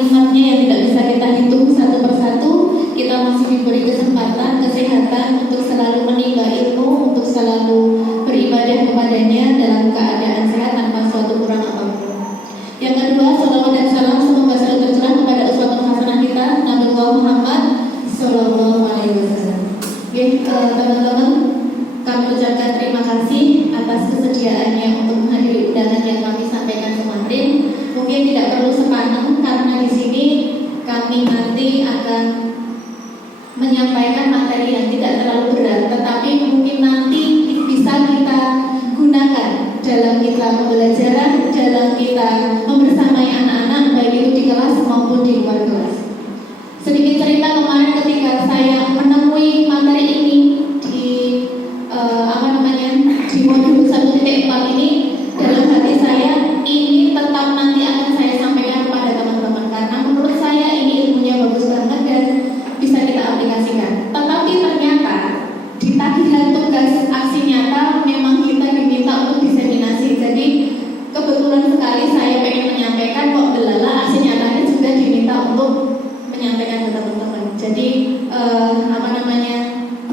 kalimatnya yang tidak bisa kita hitung satu persatu, kita masih diberi kesempatan, kesehatan untuk selalu menimba ilmu, untuk selalu beribadah kepadanya dalam keadaan sehat tanpa suatu kurang apapun. Yang kedua, salawat dan salam semoga selalu tercurah kepada uswatun hasanah kita, Nabi Muhammad Sallallahu Alaihi Wasallam. Oke, teman-teman, kami ucapkan terima kasih atas kesediaannya untuk menghadiri undangan yang kami sampaikan kemarin. Mungkin tidak perlu sepanjang karena di sini kami nanti akan menyampaikan materi yang tidak terlalu berat, tetapi mungkin nanti bisa kita gunakan dalam kita pembelajaran, dalam kita membersamai anak-anak, baik itu di kelas maupun di luar kelas. Sedikit cerita kemarin ketika saya menemui materi ini di di modul 1.4 ini, dalam hati saya ini tetap nanti akan saya sampaikan kepada teman-teman karena menurut saya ini ilmunya bagus banget dan bisa kita aplikasikan. Tetapi ternyata di tagihan tugas aksi nyata memang kita diminta untuk diseminasi. Jadi kebetulan sekali saya pengen menyampaikan kok delala aksi nyatanya juga diminta untuk menyampaikan ke teman-teman. Jadi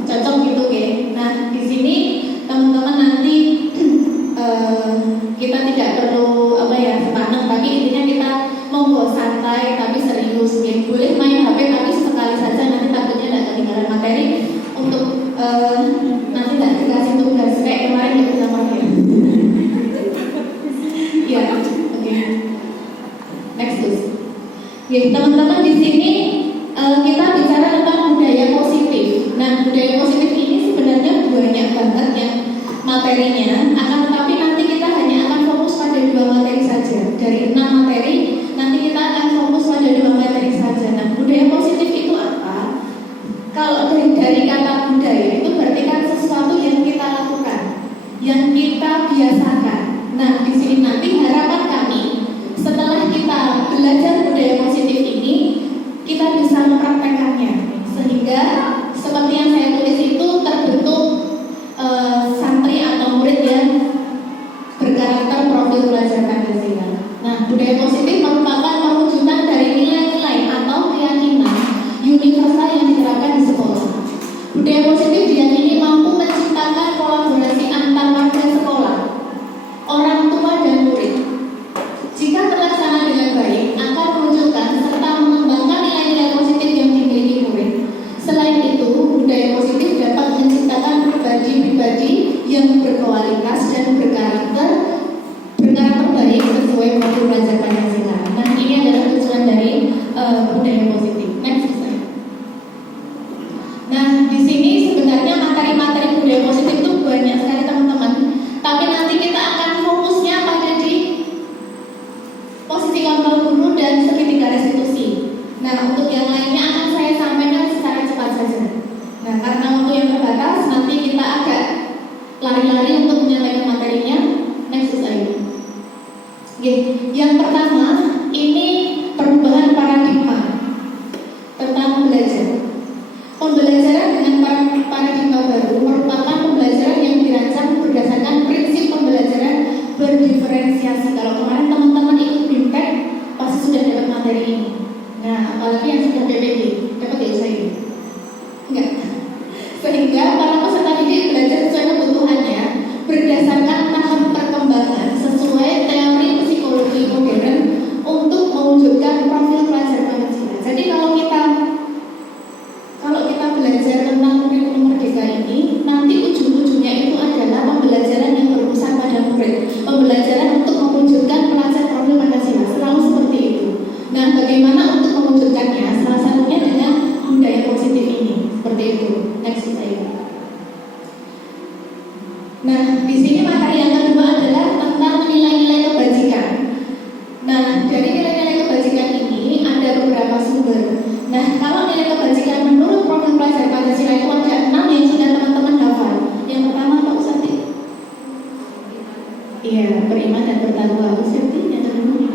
cocok gitu ya. Nah di sini teman-teman nanti kita tidak perlu sepaneng, tapi intinya kita monggo santai tapi serius ya. Boleh main HP tapi sekali saja, nanti takutnya tidak ketinggalan materi untuk nanti tidak dikasih tugas kayak kemarin ya bersama ya. Ya, oke. Next please. Ya teman-teman, di sini kita bicara tentang budaya positif. Nah budaya positif ini sebenarnya banyak banget yang materinya, akan tetapi nanti kita hanya akan fokus pada 2 materi saja. Dari 6 materi, nanti kita akan fokus pada 2 materi saja. Nah, budaya positif itu apa? Kalau dari kata budaya itu berarti kan sesuatu yang kita lakukan, yang kita biasakan. Nah, di sini nanti harapan kami setelah kita belajar budaya positif ini, kita bisa mempraktekannya sehingga seperti yang saya tulis itu terbentuk santri atau murid yang berkarakter profil belajar Pancasila. Nah, budaya positif merupakan perwujudan dari nilai-nilai atau keyakinan universal yang diterapkan di sekolah. Budaya positif diyakini mampu menciptakan kolaborasi antar warga sekolah, orang tua dan murid. Jika terlaksana dengan baik, akan memunculkan serta mengembangkan nilai-nilai positif yang dimiliki murid. Selain itu, budaya positif dapat menciptakan pribadi-pribadi yang berkualitas dan berkarakter baik sesuai profil belajar Pancasila. Nah, ini adalah tujuan dari budaya positif. Next slide. Nah, di sini sebenarnya materi-materi budaya positif itu banyak sekali teman-teman. Tapi nanti kita akan fokusnya pada di posisi kontrol guru dan segitiga restitusi. Nah, untuk yang lainnya akan saya sampaikan secara cepat saja. Nah, karena waktu yang terbatas, nanti kita agak lari-lari untuk menyampaikan materinya. Next slide. Oke, yang pertama ini perubahan paradigma tentang belajar. Pembelajaran dengan paradigma baru merupakan pembelajaran yang dirancang berdasarkan prinsip pembelajaran berdiferensiasi. Kalau kemarin teman-teman ikut BIMTEK pasti sudah dapat materi ini. Nah, apalagi yang sudah PPD, dapat ya saya? Enggak. Sehingga para peserta didik belajar sesuai kebutuhannya berdasarkan tahap perkembangan sesuai teori psikologi modern untuk mewujudkan profil pelajar Pancasila. Jadi kalau kita belajar tentang kurikulum merdeka ini, nanti ujung-ujungnya itu adalah pembelajaran yang berpusat pada murid, pembelajaran untuk mewujudkan pelajar profil Pancasila, selalu seperti itu. Nah, bagaimana untuk mewujudkannya? Salah satunya dengan budaya positif ini, seperti itu. Next slide. Nah, di sini materi yang kedua adalah tentang nilai-nilai kebajikan. Nah, dari nilai-nilai kebajikan ini ada beberapa sumber. Nah, kalau nilai kebajikan menurut profil pelajar Pancasila itu ada 6 yang sudah teman-teman hafal. Yang pertama apa Ustati? Iya, beriman dan bertakwa. Ustati, yang kedua?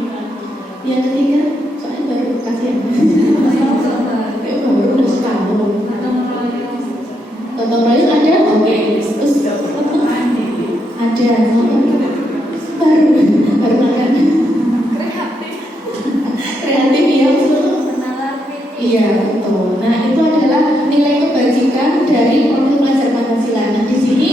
Yang ketiga, soalnya baru kasihan. Baru udah setahun. Totong royal ada? Oke, terus ada. Baru makan. Kreatif ya. Iya, betul. Nah, itu adalah nilai kebajikan dari profil pelajar Pancasila. Nah, di sini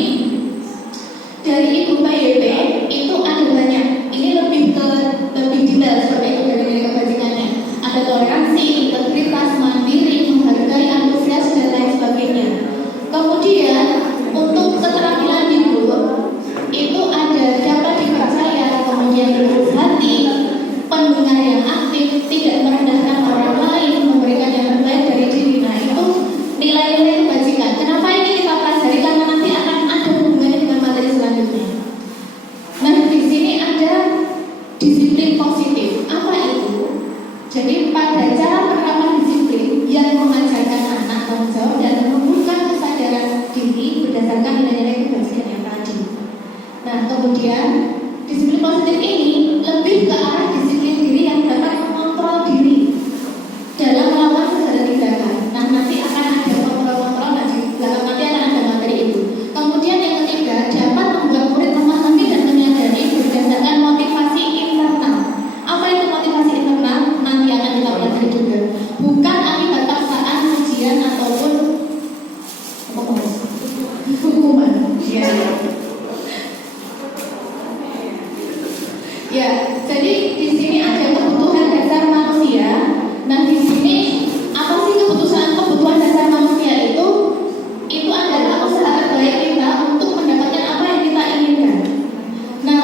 dari Ibu PYP itu ada banyak. Ini lebih detail seperti itu dari nilai kebajikannya. Ada toleransi, integritas, mandiri, menghargai, antusias, dan lain sebagainya. Kemudian untuk keterampilan hidup itu ada dapat dipercaya, kemudian lurus hati, pendengar yang aktif, tidak merendahkan orang lain, memberikan yang terbaik dari diri. Nah, itu nilai-nilai kebajikan. Kenapa ini kita pelajari? Karena nanti akan ada hubungannya dengan materi selanjutnya. Nah, di sini ada disiplin positif. Apa itu? Jadi pada cara penerapan disiplin yang mengajarkan anak tanggung jawab dan menumbuhkan kesadaran diri berdasarkan nilai-nilai kebajikan yang tadi. Nah, kemudian disiplin positif ini lebih ke arah disiplin diri yang dapat mengontrol diri dalam melakukan segala tindakan. Nah, nanti akan ada kontrol-kontrol, nanti akan ada materi itu. Kemudian yang ketiga, dapat membuat murid memahami dan menyadari berdasarkan motivasi internal. Apa itu motivasi internal? Nanti akan kita pelajari juga. Bukan akibat paksaan, ujian ataupun hukuman. Ya, jadi di sini ada kebutuhan dasar manusia. Nah, di sini apa sih kebutuhan dasar manusia itu? Itu adalah usaha terbaik kita untuk mendapatkan apa yang kita inginkan. Nah,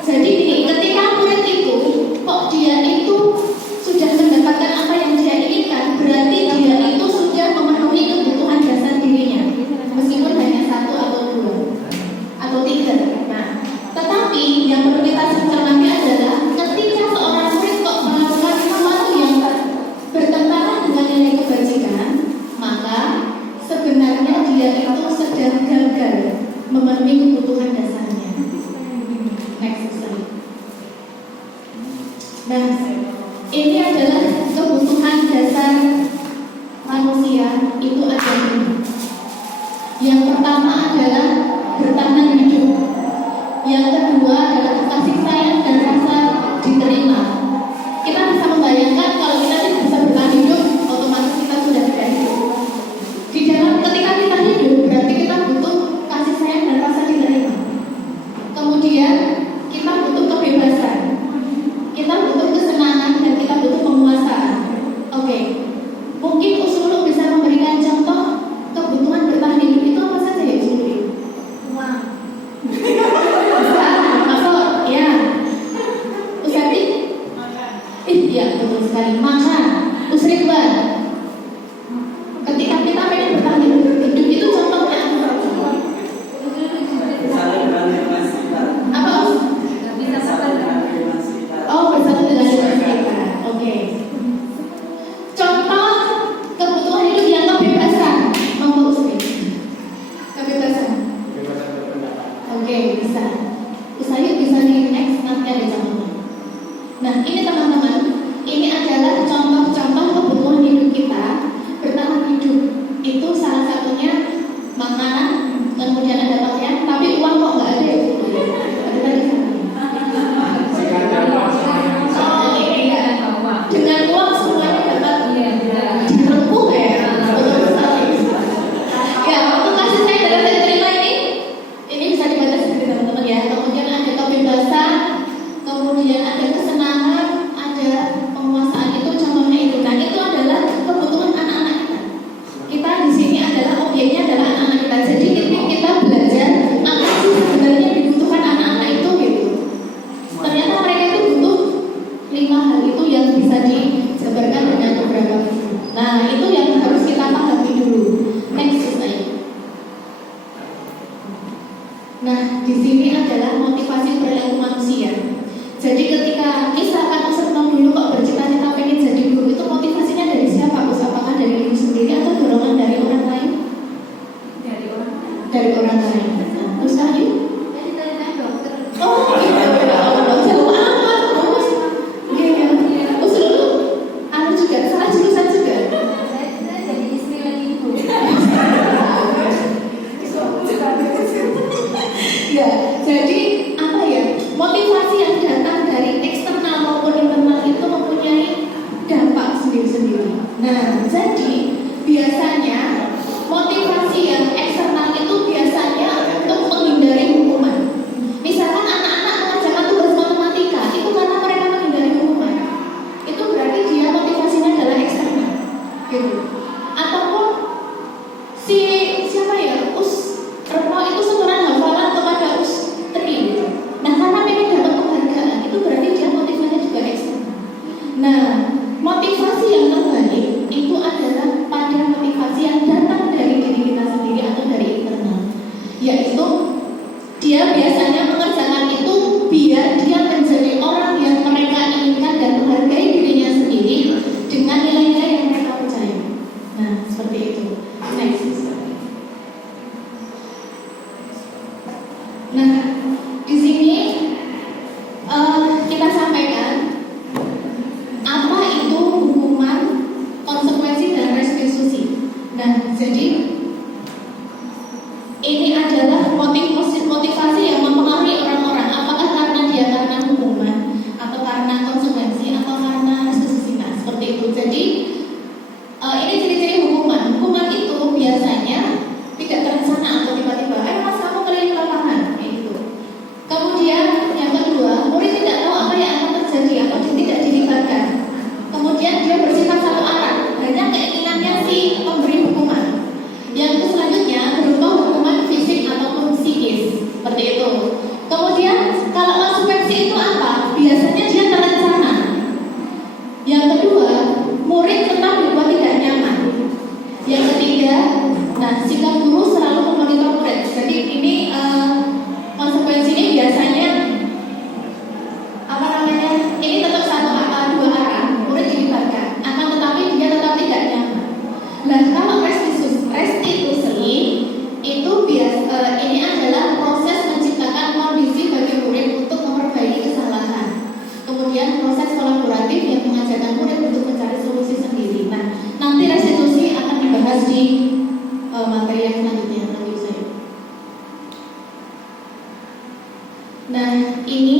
jadi ketika murid itu kok dia itu sudah mendapatkan apa yang dia inginkan, berarti dia itu sudah memenuhi kebutuhan dasar dirinya, meskipun hanya 1 atau 2 atau 3. Nah, tetapi yang perlu kita cermati adalah ketika seorang murid kok melakukan sesuatu yang bertentangan dengan nilai kebajikan, maka sebenarnya dia itu sedang gagal memenuhi kebutuhan dasarnya. Next slide. Nah, ini adalah kebutuhan dasar manusia itu ada ini. Yang pertama adalah bertahan hidup. Yang kedua adalah kasih sayang dan rasa diterima. Kita bisa membayangkan kalau kita tidak bisa bertahan hidup, otomatis kita sudah tidak hidup. Di dalam ketika kita hidup, berarti kita butuh kasih sayang dan rasa diterima. Kemudian kita butuh kebebasan, kita butuh kesenangan, dan kita butuh penguasaan. Oke, mungkin Usulu bisa memberikan contoh kebutuhan bertahan hidup itu apa saja ya, Usulu? Uang. Ya, Usati? Iya, betul sekali. Makan, Usriban. Ketika kita pengen bertahan hidup itu contohnya apa? Oh, bersatu dengan kita. Oke. Contoh kebutuhan hidup yang kebebasan. Mau Usri? Kebebasan. Oke, bisa. Usai bisa di next, nanti ada contohnya. Nah, ini teman-teman, ini adalah contoh-contoh kebutuhan hidup Nah, jadi biasanya motivasi yang eksternal itu biasanya untuk menghindari hukuman. Misalkan anak-anak mengerjakan tugas matematika, itu karena mereka menghindari hukuman. Itu berarti dia motivasinya adalah eksternal, gitu. Ataupun siapa ya, Retno itu setoran hafalan kepada Tri, gitu. Nah, karena pengen dapat penghargaan, itu berarti dia motivasinya juga eksternal. Nah, motivasi yang terbalik itu adalah pada motivasi yang datang dari diri kita sendiri atau dari internal, yaitu dia biasanya mengerjakan itu biar dia menjadi orang yang mereka inginkan dan menghargai dirinya sendiri dengan nilai-nilai yang mereka percaya. Nah, seperti itu. Next. Nah, di sini kita sampaikan apa itu hukuman, konsekuensi, dan restitusi. Nah, jadi ini adalah motivasi yang mempengaruhi orang-orang. Apakah karena dia karena hukuman, atau karena konsekuensi, atau karena restitusi. Nah, seperti itu. Jadi ini ciri-ciri hukuman. Hukuman itu biasanya tidak terencana atau tiba-tiba. Mas, kamu keliling lapangan, itu. Kemudian yang kedua, murid tidak tahu apa yang akan terjadi atau tidak dilibatkan. Kemudian dia bersifat satu arah, hanya keinginannya si pemberi hukuman. Yang selanjutnya berupa hukuman fisik ataupun psikis, seperti itu. Kemudian kalau konsekuensi itu apa? Biasanya dia terencana. Yang kedua, murid tetap dibuat tidak nyaman. Yang ketiga, sikap guru selalu memonitor murid. Jadi ini konsekuensinya biasanya ini tetap dua arah, murid dilibatkan, akan tetapi dia tetap tidak nyaman. Nah, kalau restitusi itu ini adalah proses menciptakan kondisi bagi murid untuk memperbaiki kesalahan. Kemudian proses kolaboratif yang mengajarkan murid untuk mencari solusi sendiri. Nah, nanti restitusi akan dibahas di materi yang selanjutnya. Nah, ini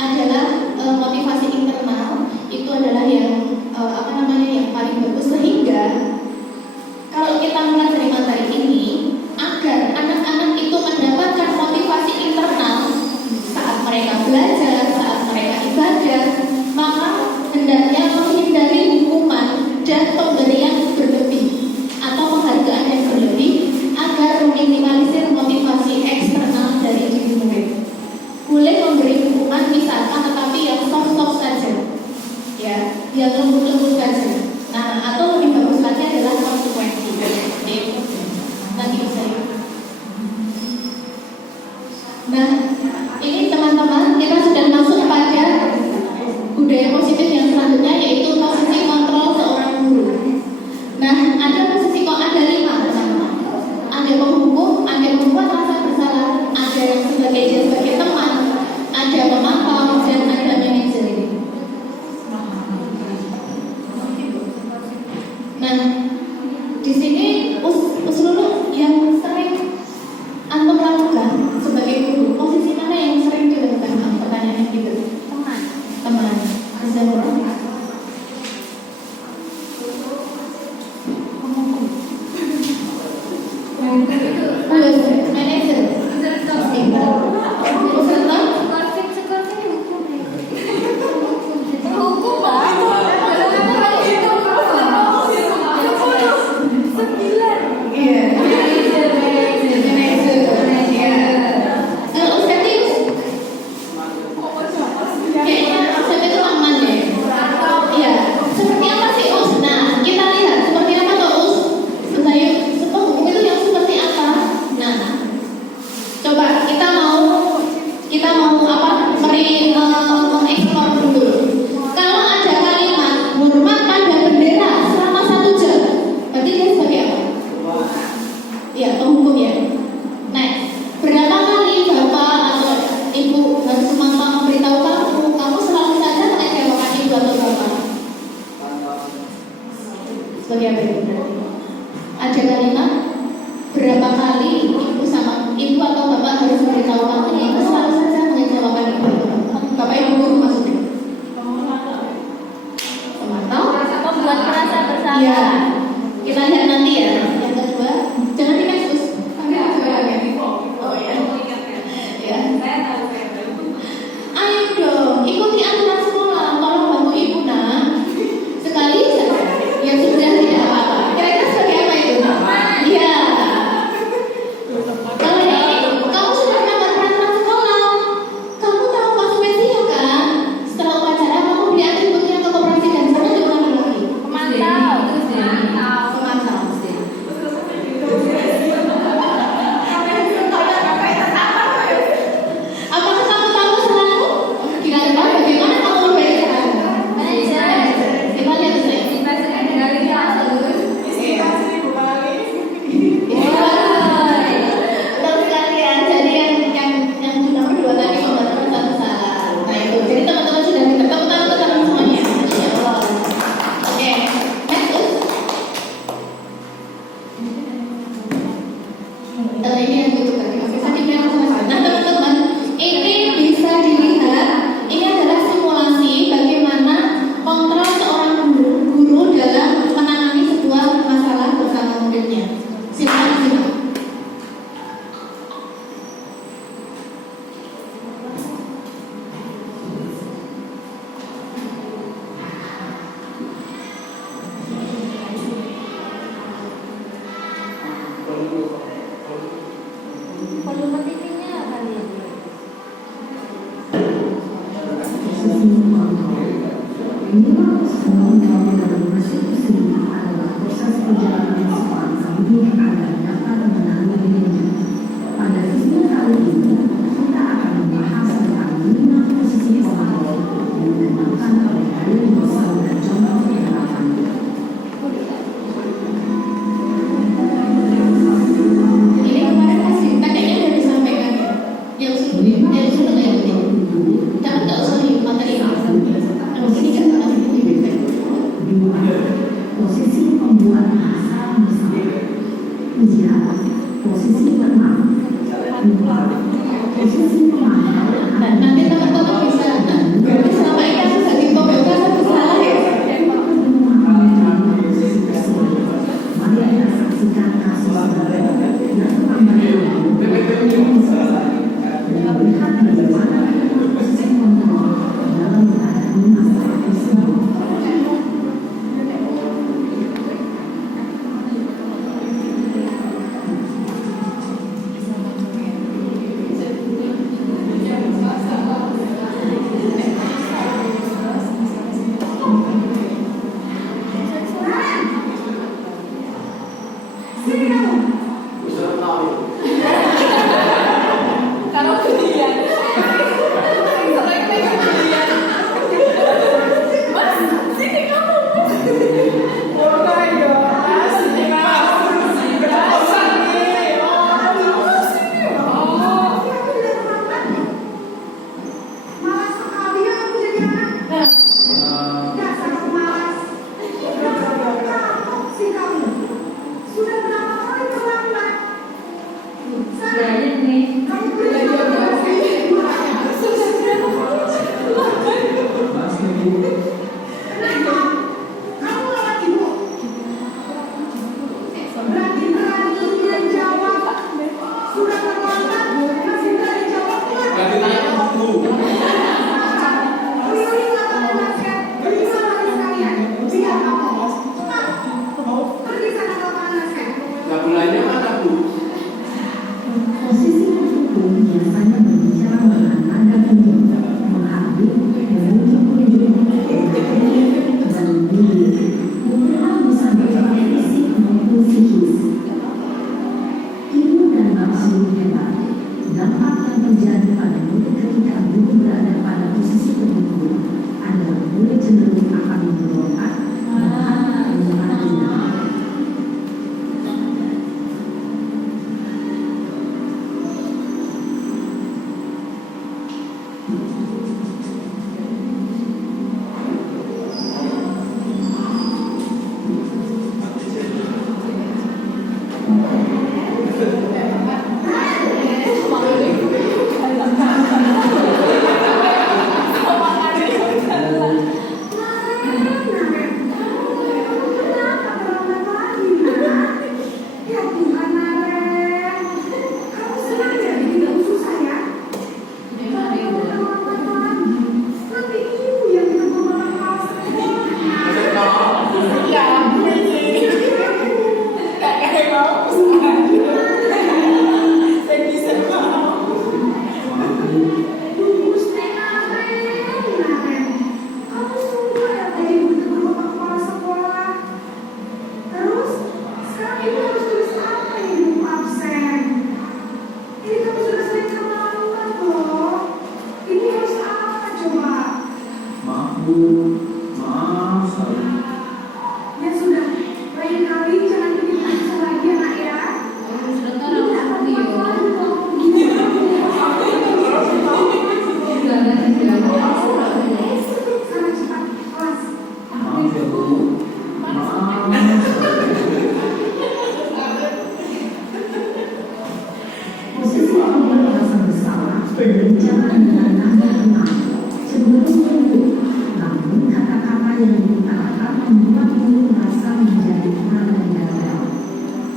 adalah motivasi internal. Itu adalah yang yang paling bagus, sehingga kalau kita mempelajari materi ini, agar anak-anak itu mendapatkan motivasi internal saat mereka belajar, saat mereka ibadah, maka hendaknya menghindari hukuman dan pemberian berlebih atau penghargaan yang berlebih agar meminimalisir motivasi eksternal dari diri murid. Boleh memberi hukuman misalkan, tetapi yang soft-soft saja, ya, yang lembut-lembut saja. Nah, atau lebih bagus lagi adalah konsekuensi. Nanti saya. Nah, ini teman-teman, kita sudah masuk pada budaya positif yang selanjutnya, yaitu posisi kontrol seorang guru. Nah, ada 5 teman-teman. Ada penghukum, ada membuat rasa bersalah, ada yang sebagai teman, ada pemantau, dan ada manajer. Nah, di sini Usnulu yang sering antum lakukan sebagai guru, posisi mana yang sering dilakukan? Pertanyaannya gitu. Teman. Manajer. sebagai berikut. Ada kalimat berapa kali ibu atau bapak harus memberitahu kamu, itu selalu saja mengecewakan ibu. Bapak ibu maksudnya. Memantau, membuat merasa bersalah. salah. Ya, kita lihat nanti ya. Yang kedua, jangan di next terus. Oh ya. Ya. Ayo dong, ikuti aturan sekolah. Tolong bantu ibu nak. Sekali saja. Ya sudah, tidak apa-apa. Kira-kira sebagai apa itu? Iya. Kamu sudah mendapat peraturan sekolah. Kamu tahu konsekuensinya kan? Setelah upacara kamu beli atributnya ke koperasi dan sana diulangi lagi. Pemantau. Pemantau. Apakah kamu tahu kesalahanmu? Kira-kira bagaimana kamu membayar kesalahanmu? Kita lihat saya. Betul sekalian. Jadi yang nomor 2 tadi membatalkan satu salah. Nah itu. Jadi teman-teman sudah minta tepuk tangan untuk teman semuanya. Masya Allah. Oke. Next. Ini yang butuh tadi. Oke, selanjutnya yang selesai. Nah teman-teman, ini bisa dilihat. Ini adalah simulasi bagaimana kontrol seorang guru dalam menangani sebuah masalah bersama muridnya. Silakan simak. Volume TV-nya kali ya. Minimal semua dalam konstitusi adalah proses perjalanan seorang guru agar dapat menangani dirinya. Pada sesi kali ini, kita akan membahas tentang 5 posisi kontrol yang dimakan oleh Harry Russell dan John Penerapan. Ini kemarin kasih kayaknya udah disampaikan ya. Yang sebelumnya, yang sebelumnya itu. Tapi nggak usah di materi ini. Ini kan masih di Dua, posisi pembuat bahasa bersama. Tiga, posisi penang. Empat, posisi pemantau. Nah, nanti teman-teman bisa. Berarti selama ini aku jadi pembebasan salah ya. Mari kita saksikan kasus yang melihat bagaimana posisi kontrol dalam menghadapi masalah tersebut.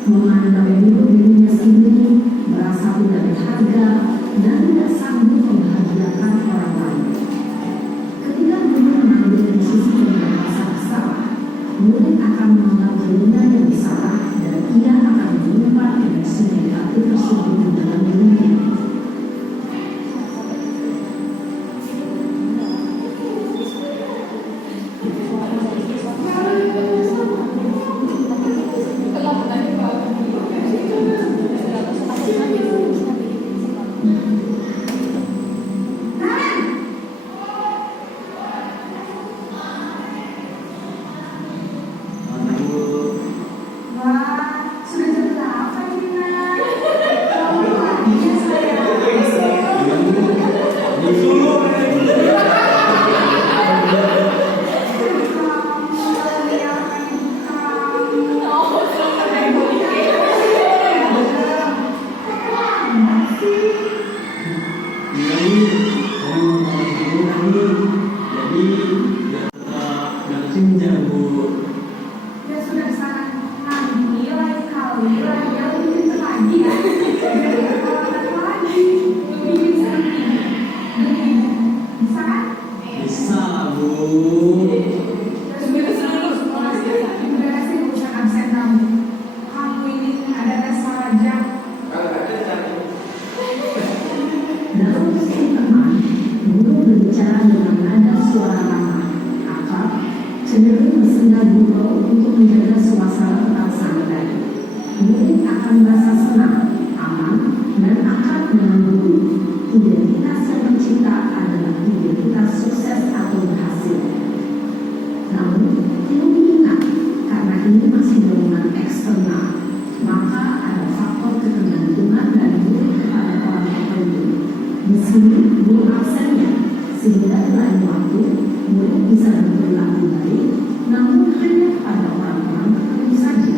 memandang dulu dirinya sendiri, merasa tidak berharga, dan tidak sanggup membahagiakan orang lain. Ketika guru mengambil posisi yang merasa bersalah, murid akan menganggap dirinya yang bersalah dan ia akan menyimpan emosi negatif tersebut di dalam dirinya. Dalam sesi teman, guru berbicara dengan nada suara ramah, akrab, cenderung bersenda gurau untuk menjaga suasana tetap santai. Murid akan merasa senang, aman, dan akrab dengan guru. Identitas yang tercipta adalah identitas sukses atau berhasil. Namun, perlu diingat, karena ini masih dorongan eksternal, maka ada faktor ketergantungan dari murid kepada orang tertentu. Di sini guru absennya, sehingga di lain waktu murid bisa berperilaku baik, namun hanya pada orang-orang tertentu saja.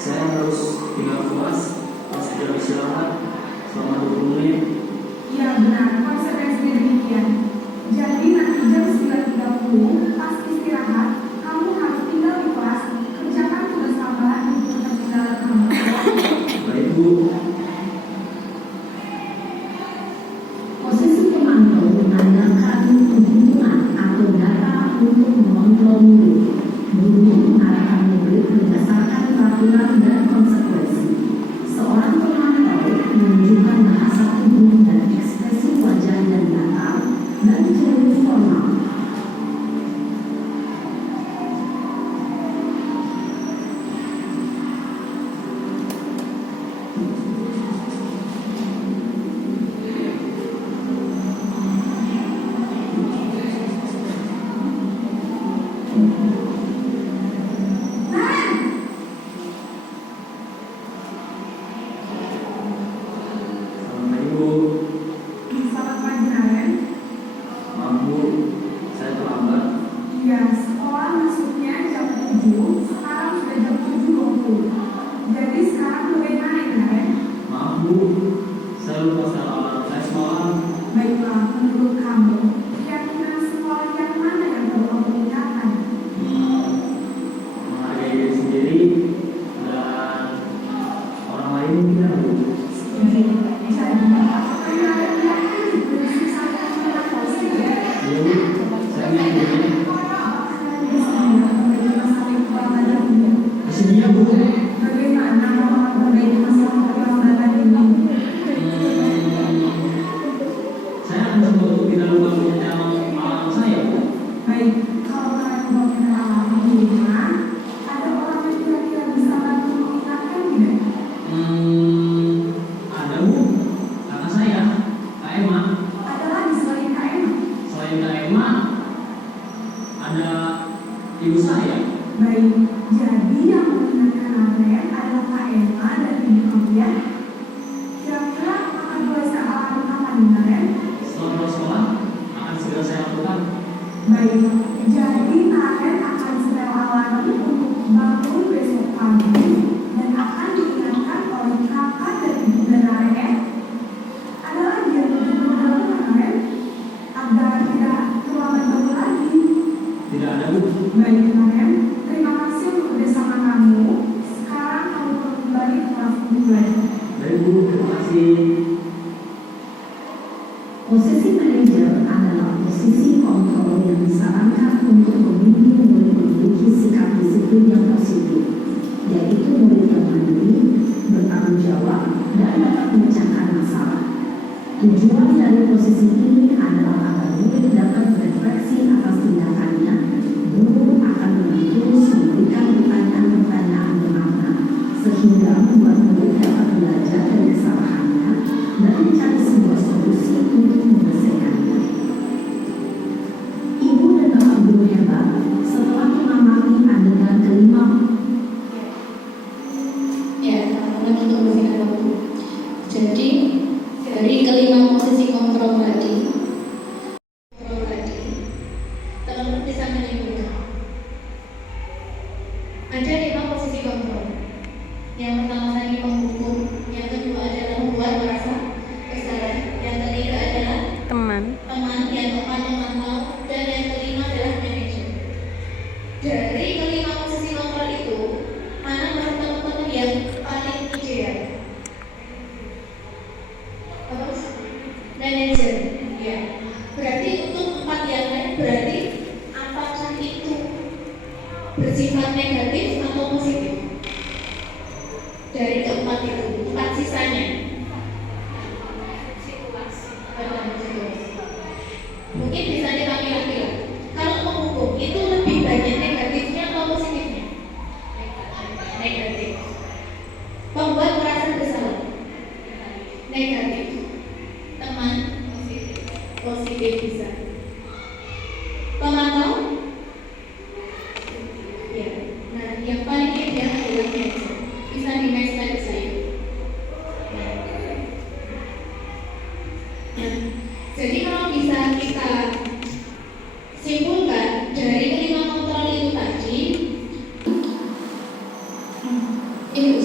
Saya harus tinggal puas, harus jam istirahat selama 20 menit. Iya benar, konsekuensinya demikian. Jadi nanti jam 9.30 pas istirahat, kamu harus tinggal di kelas, kerjakan tugas tambahan untuk ketinggalan kamu. Baik Bu. Posisi pemantau mengandalkan penghitungan atau data untuk mengontrol murid. Guru mengarahkan murid berdasarkan peraturan dan konsekuensi. Seorang pemantau menunjukkan bahasa tubuh dan ekspresi wajah yang datar dan cenderung formal. Right. Baik Bu, terima kasih. Posisi manajer adalah posisi kontrol yang disarankan untuk membimbing murid memiliki sikap disiplin yang positif, yaitu murid yang mandiri, bertanggung jawab, dan dapat memecahkan masalah. Tujuan dari posisi ini adalah agar murid dapat berefleksi atas tindakannya. Guru akan terus memberikan pertanyaan-pertanyaan bermakna, sehingga membuat murid dapat belajar dari kesalahannya dan mencari sebuah solusi untuk menyelesaikannya. Ibu dan bapak guru hebat, setelah mengamati adegan kelima, Ya, teman-teman untuk memberikan waktu. Jadi dari kelima posisi kontrol tadi, teman-teman bisa menyimpulkan ada 5 posisi kontrol. Yang pertama tadi menghukum, yang kedua adalah membuat merasa bersalah, yang ketiga adalah Teman. teman, yang keempat memantau, dan yang kelima adalah manajer. Dari kelima posisi kontrol itu, mana menurut teman-teman yang paling ideal? Terus manajer, ya. Berarti untuk 4 yang lain berarti apakah itu bersifat negatif atau positif? Dari keempat itu, 4 sisanya. Mungkin bisa kita pilih-pilih. Kalau menghukum itu lebih banyak negatifnya atau positifnya? Negatif. Membuat merasa bersalah. Negatif. Teman positif bisa. Pemantau? Ya. Nah, yang paling ideal adalah manajer. Bisa di next slide saya. Nah, jadi kalau bisa kita simpulkan dari kelima kontrol itu tadi, ini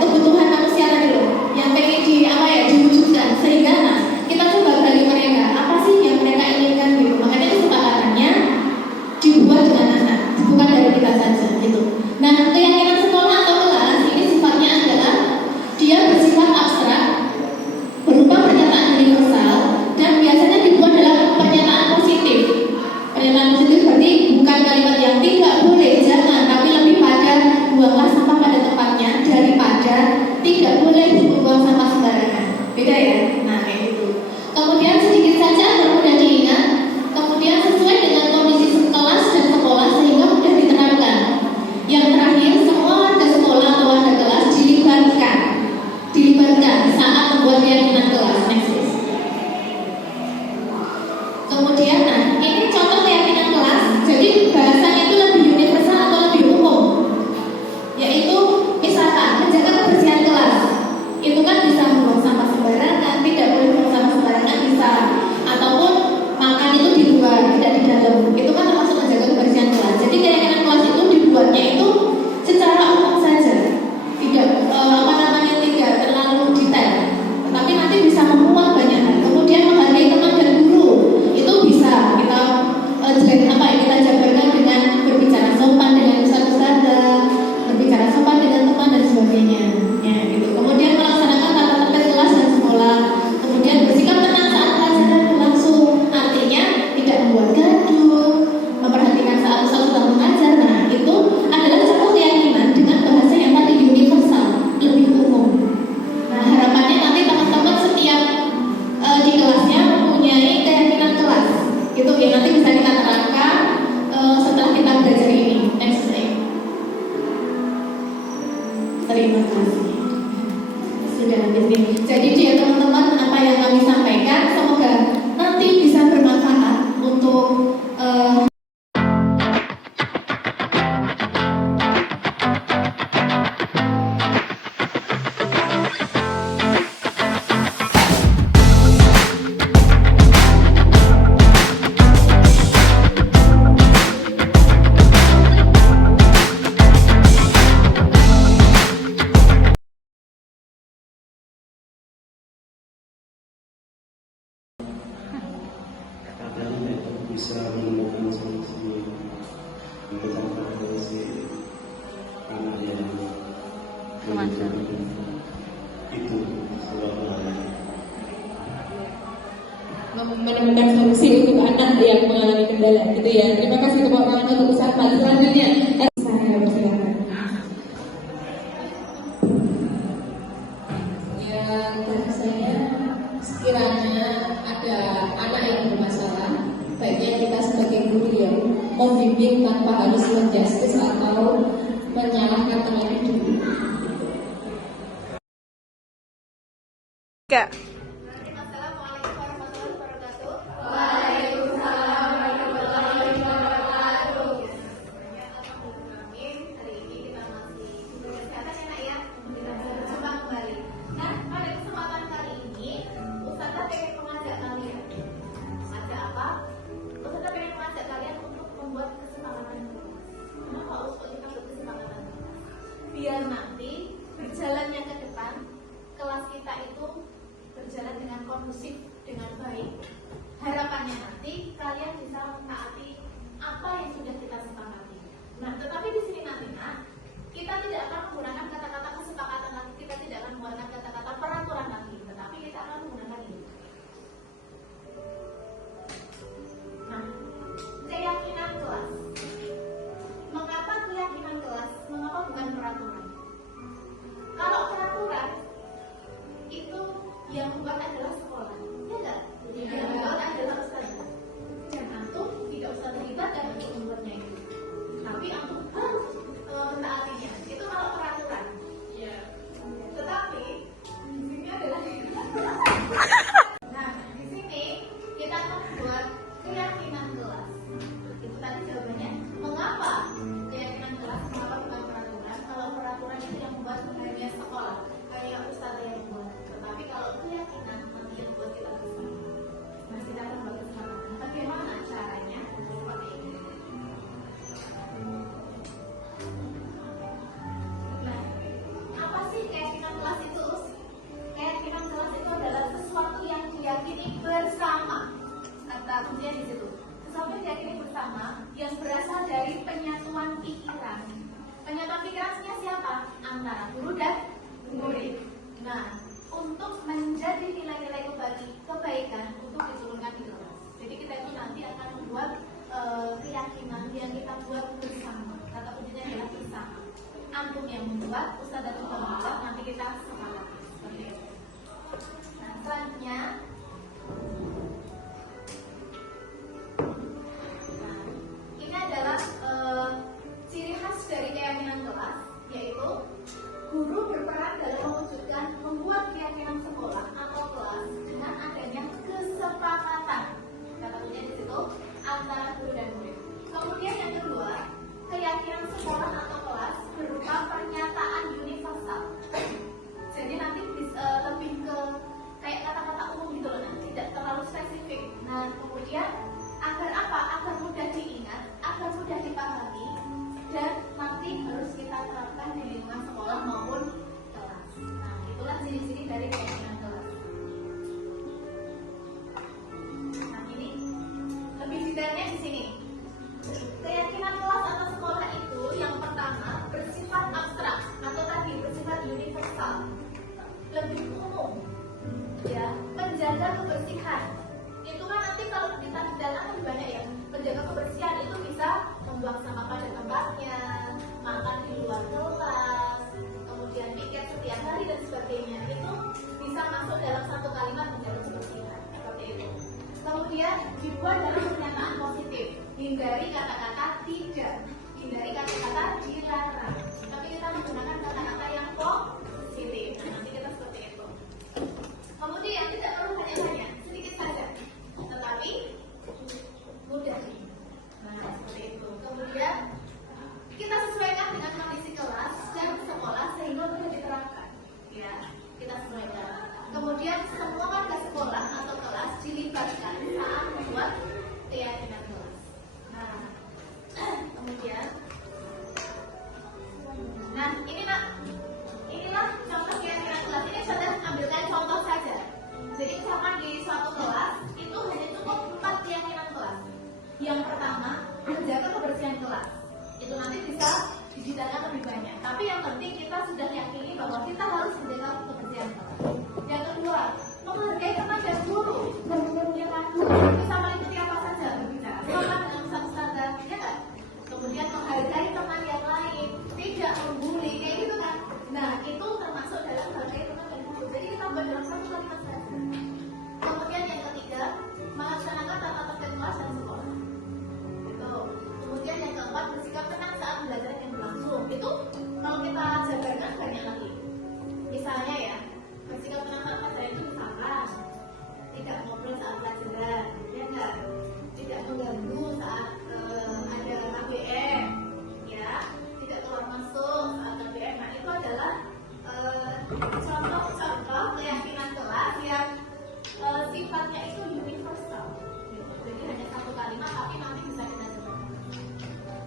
kebutuhan manusia tadi loh, yang pengen diwujudkan, sehingga nah, kita coba gali mereka, apa sih yang mereka inginkan gitu. Makanya kesepakatannya dibuat dengan anak, bukan dari kita saja gitu. Nah, keyakinan sekolah atau kelas ini sifatnya adalah dia bersifat abstrak, berupa pernyataan universal, dan biasanya dibuat dalam pernyataan positif. Pernyataan positif berarti bukan kalimat yang tidak boleh, jangan, tapi lebih pada buanglah sampah pada tempatnya daripada tidak boleh buang sampah sembarangan. Beda ya? Nah, kayak gitu. Kemudian sedikit saja agar mudah diingat. Kemudian sesuai dengan kondisi kelas dan sekolah sehingga mudah diterapkan. Yang terakhir, semua warga sekolah atau warga kelas dilibatkan saat membuat keyakinan kelas. Next please. Kemudian, nah ini contoh keyakinan kelas. Jadi bahasanya itu lebih universal atau lebih umum, yaitu misalkan menjaga kebersihan kelas. Itu kan bisa membuang sampah sembarangan, tidak boleh membuang sampah sembarangan bisa, ataupun makan itu di luar, tidak di dalam. Itu kan termasuk menjaga kebersihan kelas. Jadi keyakinan kelas itu dibuatnya itu secara umum saja, tidak tidak terlalu detail, tetapi nanti bisa memuat banyak hal. Kemudian menghargai teman dan guru itu bisa kita kita jabarkan dengan berbicara sopan dengan ustaz-ustazah, berbicara sopan dengan teman dan sebagainya, ya gitu. Kemudian melaksanakan tata tertib kelas dan sekolah. Kemudian bersikap tenang saat pelajaran berlangsung, artinya tidak membuat gaduh, memperhatikan saat ustaz sedang mengajar. Nah itu adalah contoh keyakinan dengan bahasa yang tadi universal, lebih umum. Nah harapannya nanti teman-teman setiap di kelasnya mempunyai keyakinan kelas, gitu ya, nanti bisa kita terapkan setelah kita belajar ini. Next slide. Terima kasih. Sudah habis nih. Jadi dia teman-teman, apa yang kami sampaikan semoga nanti bisa bermanfaat untuk kadang bisa menemukan solusi betapa si anak yang itu sebabnya menemukan solusi untuk anak yang mengalami kendala gitu ya. Terima kasih tepuk tangan untuk Ustaz Fadil. Selanjutnya saya bersilakan. Ya, dari saya sekiranya ada anak yang bermasalah, baiknya kita sebagai guru yang membimbing tanpa harus menjustis atau menyalahkan terlebih dulu. Assalamualaikum warahmatullahi wabarakatuh. Waalaikumsalam warahmatullahi wabarakatuh. Hari ini kita masih diberi kesehatan ya nak ya. Kita berjumpa kembali. Nah pada kesempatan kali ini Ustazah pengen mengajak kalian. Mengajak apa? Ustazah pengen mengajak kalian untuk membuat kesepakatan. Kenapa Ustazah kita buat kesepakatan? Biar nanti berjalannya ke depan kelas kita itu berjalan dengan kondusif, dengan baik. Harapannya nanti kalian bisa mentaati apa yang sudah kita sepakati. Nah, tetapi di sini nanti kita tidak akan menggunakan kata-kata kesepakatan lagi, kita tidak akan menggunakan kata-kata peraturan lagi, tetapi kita akan menggunakan ini. Nah, keyakinan kelas. Mengapa keyakinan kelas? Mengapa bukan peraturan? Kalau peraturan itu yang buat adalah sekolah, ya enggak? Yang buat adalah ustazah. guru dan murid. Nah, untuk menjadi nilai-nilai kebaikan untuk diturunkan di kelas. Jadi kita itu nanti akan membuat keyakinan yang kita buat bersama. Kata kuncinya adalah bersama. Antum yang membuat, ustaz dan ustaz membuat, nanti kita sepakat. Seperti itu. Nah, selanjutnya, ini adalah ciri khas dari keyakinan kelas, yaitu guru berperan dalam membuat keyakinan sekolah atau kelas dengan adanya kesepakatan. Kata kuncinya di situ antara guru dan murid. Kemudian yang kedua, keyakinan sekolah atau kelas berupa pernyataan universal. Jadi nanti lebih ke kayak kata-kata umum gitu loh, tidak terlalu spesifik. Nah, kemudian agar apa? Agar mudah diingat, agar mudah dipahami, dan nanti harus kita terapkan di lingkungan sekolah maupun kelas. Nah, itulah ciri-ciri dari keyakinan kelas. Nah, ini lebih detailnya di sini. Keyakinan kelas atau sekolah itu yang pertama bersifat abstrak atau tadi bersifat universal, lebih umum, ya, menjaga kebersihan. Itu kan nanti kalau kita di dalam lebih banyak ya, menjaga kebersihan itu bisa membuang sampah pada tempatnya, makan di luar kelas, kemudian piket setiap hari dan sebagainya. Itu bisa masuk dalam satu kalimat menjaga kebersihan seperti itu. Kemudian dibuat dalam pernyataan positif, hindari kata-kata tidak, hindari kata-kata dilarang, tapi kita menggunakan kata-kata yang positif. Nanti kita seperti itu. Kemudian tidak perlu banyak-banyak, sedikit saja, tetapi mudah. Nah, seperti itu. Kemudian kita sesuaikan dengan kondisi kelas dan sekolah sehingga mudah diterapkan. Ya, kita sesuaikan. Kemudian semua warga sekolah atau kelas dilibatkan saat membuat keyakinan kelas. Nah, kemudian, inilah contoh keyakinan kelas. Ini saya ambilkan contoh saja. Jadi misalkan di suatu kelas itu hanya cukup 4 keyakinan kelas. Yang pertama, menjaga kebersihan kelas. Itu nanti bisa didetailkan lebih banyak. Tapi yang penting kita sudah yakini bahwa kita harus menjaga kebersihan kelas. Yang kedua, menghargai teman dan guru. Ya kan? Bisa mengikuti apa saja berbicara. Sama dengan ustaz-ustazah, ya kan? Kemudian menghargai teman yang lain, tidak membuli, kayak gitu kan? Nah, itu termasuk dalam menghargai teman dan guru. Jadi kita buat dalam satu kalimat saja. Kemudian yang ketiga, melaksanakan tata tertib kelas dan sekolah. Itu. Kemudian yang keempat, bersikap tenang saat belajar yang berlangsung. Itu kalau kita jabarkan banyak lagi. Misalnya ya, bersikap tenang saat pelajaran itu misalkan tidak ngobrol saat pelajaran, ya enggak? Tidak mengganggu saat ada KBM, ya, tidak keluar masuk saat KBM. Nah, itu adalah contoh-contoh keyakinan kelas yang sifatnya itu universal. Jadi hanya satu kalimat, tapi nanti bisa kita jawab.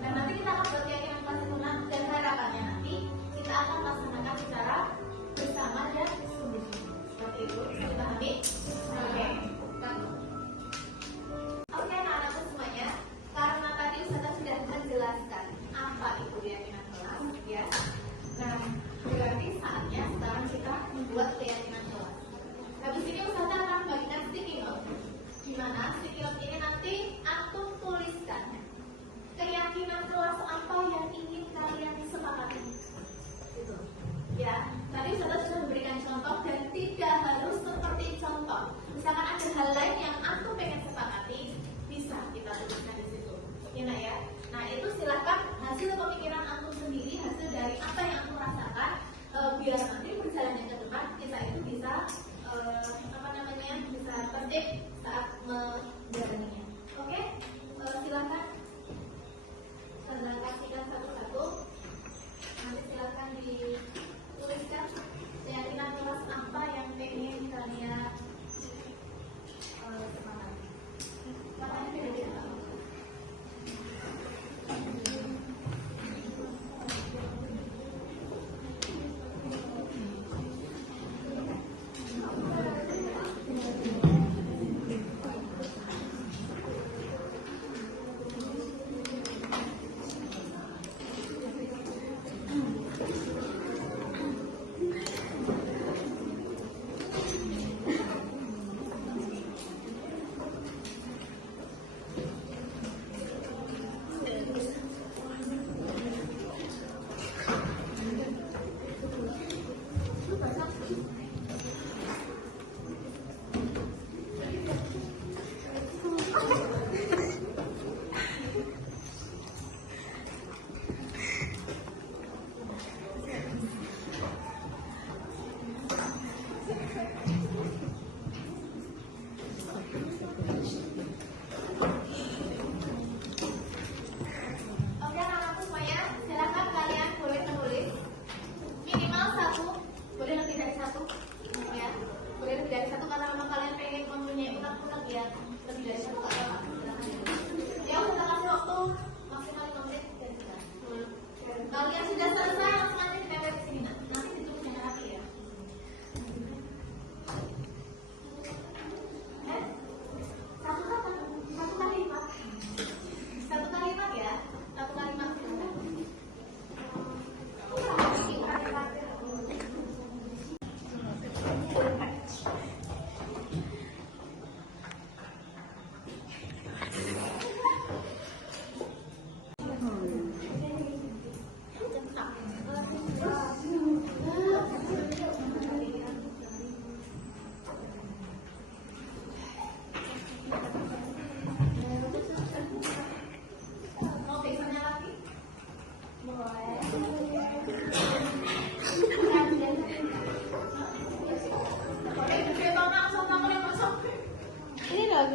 Dan nanti kita akan buat keyakinan kelas itu dan harapannya nanti kita akan laksanakan secara bersama dan sungguh-sungguh. Seperti itu, bisa dipahami? Oke, anak-anakku semuanya, karena tadi Ustazah sudah menjelaskan apa itu keyakinan kelas, ya. Nah, berarti saatnya sekarang kita membuat keyakinan kelas. Habis ini Ustazah akan membagikan sticky note, di mana sticky note ini nanti antum tuliskan keyakinan kelas apa yang ingin kalian sepakati. Gitu. Ya, tadi Ustazah sudah memberikan contoh dan tidak harus seperti contoh. Misalkan ada hal lain yang antum pengen sepakati, bisa kita tuliskan di situ. Ya, nah ya. Nah, itu silakan hasil pemikiran antum sendiri, hasil dari apa yang antum rasakan, biar nanti perjalanan ke depan kita itu bisa bisa tertib saat menjalaninya.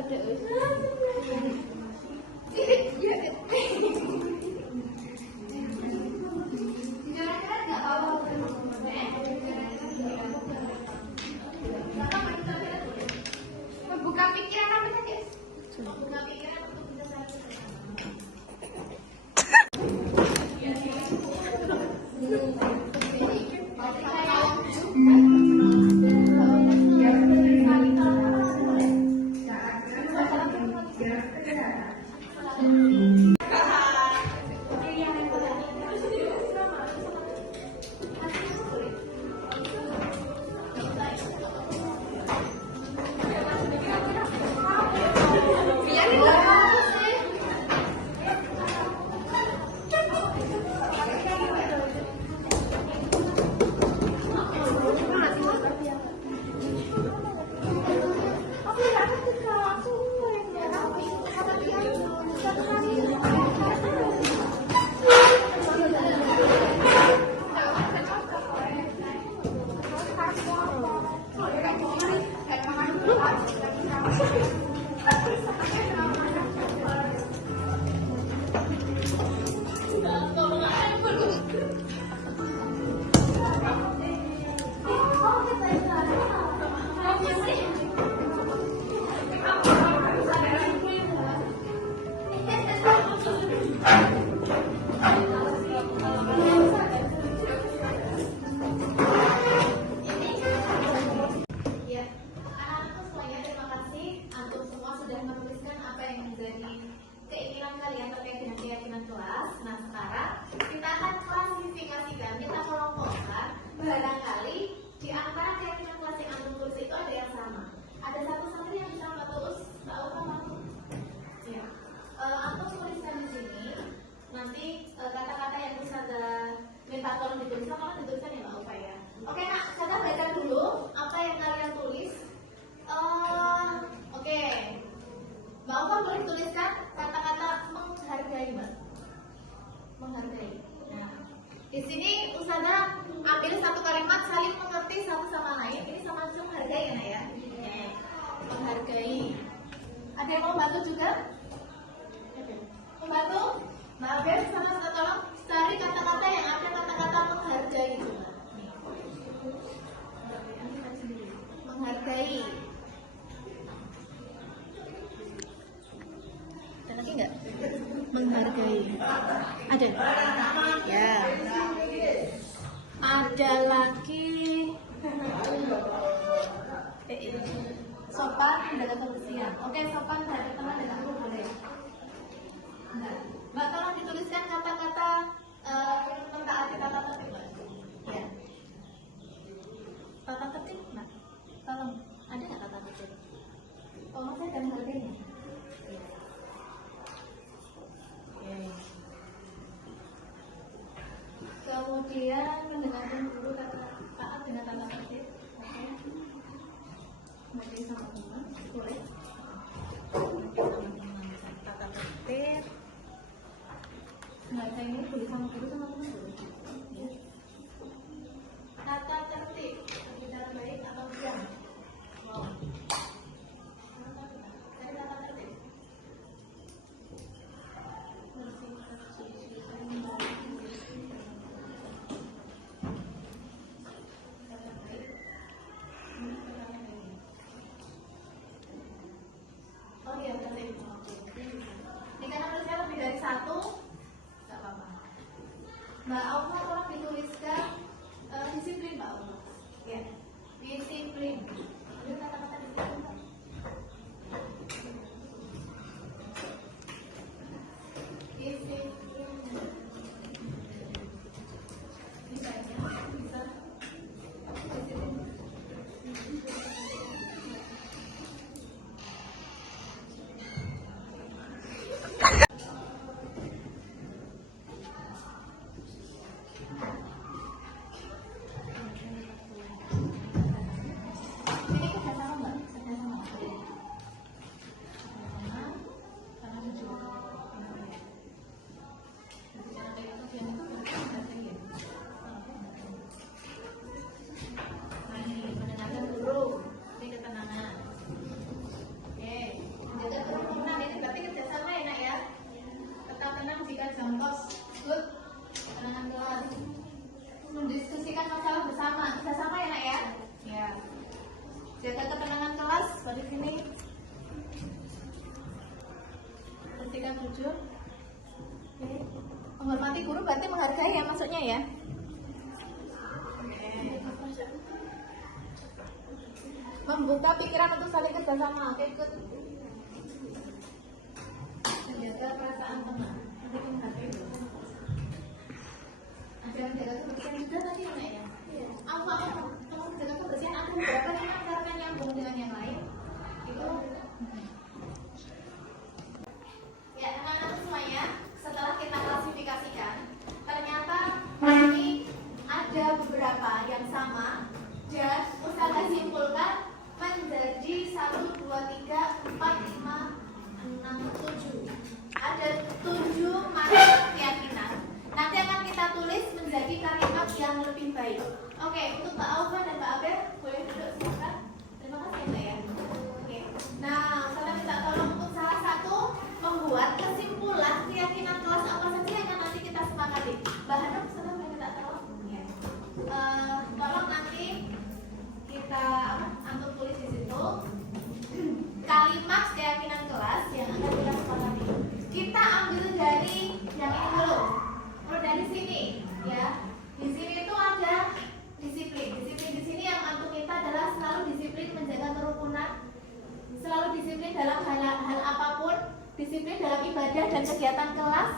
ada. Membuka pikiran apa saja? Membuka pikiran untuk bisa saling Ya, anak-anakku semuanya terima kasih antum semua sudah menuliskan apa yang menjadi keinginan kalian terkait dengan keyakinan kelas. Nah sekarang kita akan klasifikasikan, kita kelompokkan. Barangkali di antara keyakinan kelas yang antum tulis itu ada yang sama. Ada satu santri yang bisa Mbak Tulus tahu kan antum? Ya, antum tuliskan di sini. Nanti kata-kata yang bisa minta tolong dituliskan, kalau dituliskan ya Mbak Ufa ya. Oke Kak, kita baca dulu apa yang kalian tulis. Oke, Mbak Ufa boleh tuliskan kata-kata menghargai Mbak. Menghargai. Nah, di sini Ustazah ambil satu kalimat saling mengerti satu sama lain. Ini sama menghargai ya Nak ya. Menghargai. Ada yang mau bantu juga? Membantu? Mbak Abel sama Ustazah tolong cari kata-kata yang ada kata-kata menghargai itu. Menghargai. Ada lagi nggak? Menghargai. Ada? Ya. Ada lagi. Sopan menjaga kebersihan. Oke, sopan terhadap teman dan guru boleh. Mbak tolong dituliskan kata-kata mentaati tata tertib. Ya. Tata tertib, Mbak. Tolong, ada nggak tata tertib? Tolong saya dan harganya. Kemudian mendengarkan guru taat dengan tata tertib. Oke. Baca sama teman, boleh. Tata tertib. Baca ini boleh sama guru sama teman boleh. Tata tertib, bicara baik atau diam? Wow. Cari tata tertib. jujur. Oke. Menghormati guru berarti menghargai ya maksudnya ya. Membuka pikiran untuk saling kerjasama. Oke, ikut. Menjaga perasaan teman. Nanti menghargai dulu. Ajar menjaga kebersihan juga tadi ya. Kamu menjaga kebersihan ada beberapa yang karena nyambung dengan yang lain. Itu. Ya, anak-anak semuanya, setelah kita klasifikasikan, ternyata ini ada beberapa yang sama dan Ustazah simpulkan menjadi 1, 2, 3, 4, 5, 6, 7. Ada 7 macam keyakinan. Nanti akan kita tulis menjadi kalimat yang lebih baik. Oke, untuk Mbak Aufa dan Mbak Abel boleh duduk silakan. Terima kasih Mbak ya. Oke. Nah, saya minta tolong untuk salah satu membuat kesimpulan keyakinan kelas apa saja yang akan nanti kita sepakati. Mbak Hanum, saya minta tolong. Ya. Tolong nanti kita antum tulis di situ kalimat keyakinan kelas yang akan kita sepakati. Kita ambil dari yang ini dulu. Kalau dari sini, ya. Di sini itu ada disiplin. Disiplin di sini yang antum minta adalah selalu disiplin menjaga kerukunan, selalu disiplin dalam hal apapun, disiplin dalam ibadah dan kegiatan kelas,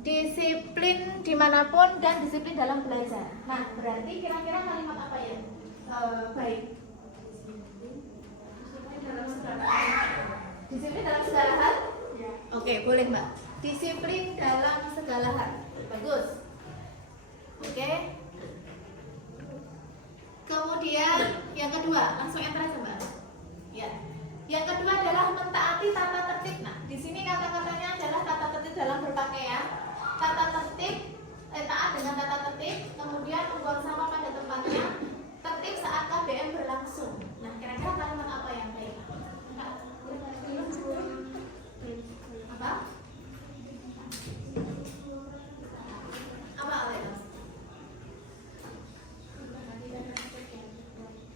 disiplin dimanapun, dan disiplin dalam belajar. Nah, berarti kira-kira kalimat apa ya? Baik. Disiplin dalam segala hal. Oke, boleh Mbak. Disiplin dalam segala hal. Bagus. Oke. Kemudian yang kedua, langsung enter aja Mbak. Ya. Yang kedua adalah mentaati tata tertib. Nah, di sini kata-katanya adalah tata tertib dalam berpakaian, tata tertib, taat dengan tata tertib, kemudian membuang sampah pada tempatnya, tertib saat KBM berlangsung. Nah, kira-kira kalimat apa yang baik? Apa? Apa Alena?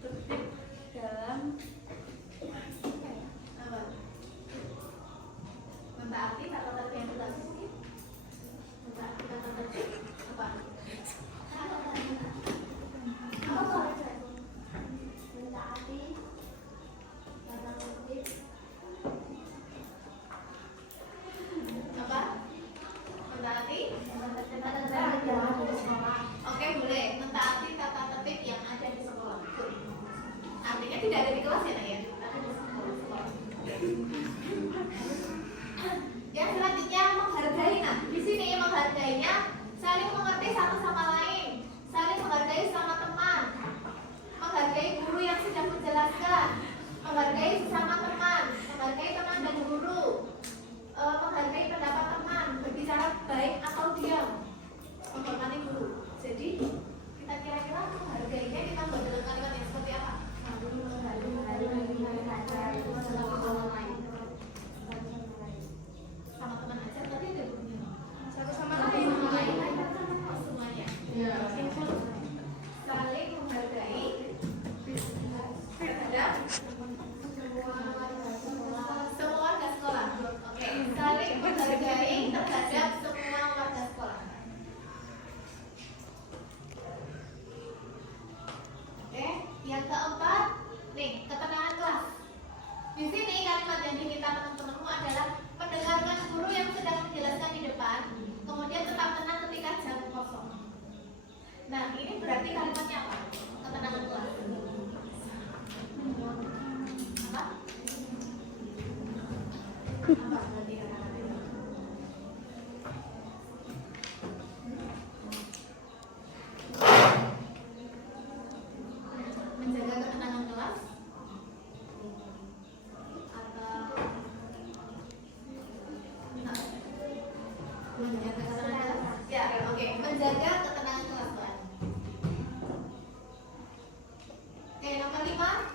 Tertib dalam apa? Mentaati tata tertib yang berlangsung. Mentaati tata tertib apa? Apa? Mentaati tata tertib apa? Mentaati oke, boleh. Mentaati tata tertib yang ada di sekolah. Artinya tidak ada di kelas ya, Nak ya? Ada di sekolah. Yang selanjutnya menghargai. Nah, di sini menghargainya saling mengerti satu sama lain, saling menghargai sama teman, menghargai guru yang sedang menjelaskan, menghargai sesama teman, menghargai teman dan guru, menghargai pendapat teman, berbicara baik atau diam, menghormati guru. Jadi kita kira-kira menghargainya kita buat dalam kalimat yang seperti apa? Sama teman aja tadi ada bunyinya. Satu sama lain semuanya. Saling menghargai terhadap semua warga sekolah. Oke, saling menghargai terhadap semua warga sekolah. Oke, yang keempat, nih ketenangan kelas. Di sini kalimat yang diminta teman-temanmu adalah mendengarkan guru yang sedang menjelaskan di depan, kemudian tetap tenang ketika jam kosong. Nah, ini berarti kalimatnya apa? Ketenangan kelas. Apa? Apa berarti kata-katanya? Menjaga ketenangan kelas atau menjaga ketenangan kelas? Ya, oke. Menjaga ketenangan kelas. Oke, nomor 5.